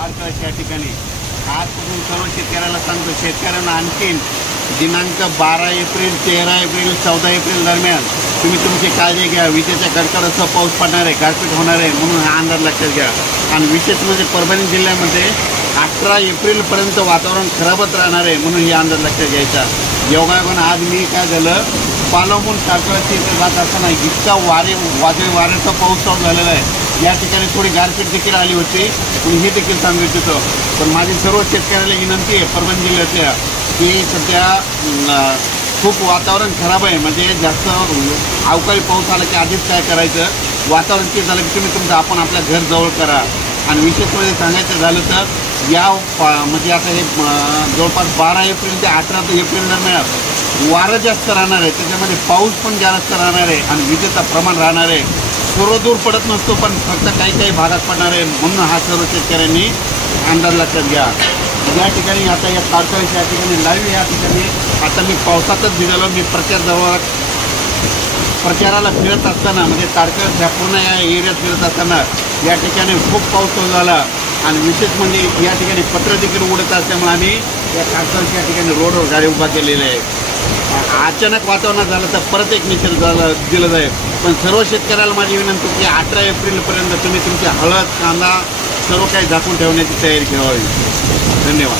तारकळस या ठिकाणी आजपासून सर्व शेतकऱ्याला सांगतो, शेतकऱ्यांना आणखीन दिनांक 12 एप्रिल, 13 एप्रिल, 14 एप्रिल दरम्यान तुम्ही तुमची काळजी घ्या. विजेच्या कडकडासह पाऊस पडणार आहे, गारपीट होणार आहे, म्हणून हा अंदाज लक्षात घ्या. आणि विशेष म्हणजे परभणी जिल्ह्यामध्ये 18 एप्रिलपर्यंत वातावरण खराबच राहणार आहे, म्हणून हे अंदाज लक्षात घ्यायचा. योगायोगानं आज मी काय झालं, पालवून तारकळस इथे जात असताना इतका वादळी वाऱ्याचा पाऊस चालू झालेला आहे. या ठिकाणी थोडी गारपीट देखील आली होती, पण हे देखील सांगू इच्छितो. पण माझी सर्व शेतकऱ्याला विनंती आहे परभणी जिल्ह्यातल्या, की सध्या खूप वातावरण खराब आहे. म्हणजे जास्त अवकाळी पाऊस आला की आधीच काय करायचं, वातावरण ते झालं की तुम्ही तुमचं आपण आपल्या घर जवळ करा. आणि विशेषमध्ये सांगायचं झालं तर या म्हणजे आता हे जवळपास 12 एप्रिल ते 18 एप्रिल दरम्यान वारं जास्त राहणार आहे, त्याच्यामध्ये पाऊस पण जास्त राहणार आहे आणि विजेचं प्रमाण राहणार आहे. सर्व दूर पडत नसतो, पण फक्त काही काही भागात पडणार आहे, म्हणून हा सर्व शेतकऱ्यांनी अंदाज लक्षात घ्या. या ठिकाणी आता या तारकळस या ठिकाणी लाईव्ह या ठिकाणी आता मी पावसातच भिजलो. मी प्रचाराला फिरत असताना म्हणजे तारकळस ह्या पूर्ण या एरियात फिरत असताना या ठिकाणी खूप पाऊस चालू झाला. आणि विशेष म्हणजे या ठिकाणी पत्र देखील उडत असल्यामुळे आम्ही या तारकळस या ठिकाणी रोडवर गाडी उभा केलेली आहे. अचानक वातावरण झालं तर परत एक निषेध दिलं जाईल. पण सर्व शेतकऱ्याला माझी विनंती की 18 एप्रिलपर्यंत तुम्ही तुमची हळद, कांदा सर्व काही झाकून ठेवण्याची तयारी ठेवावी. धन्यवाद.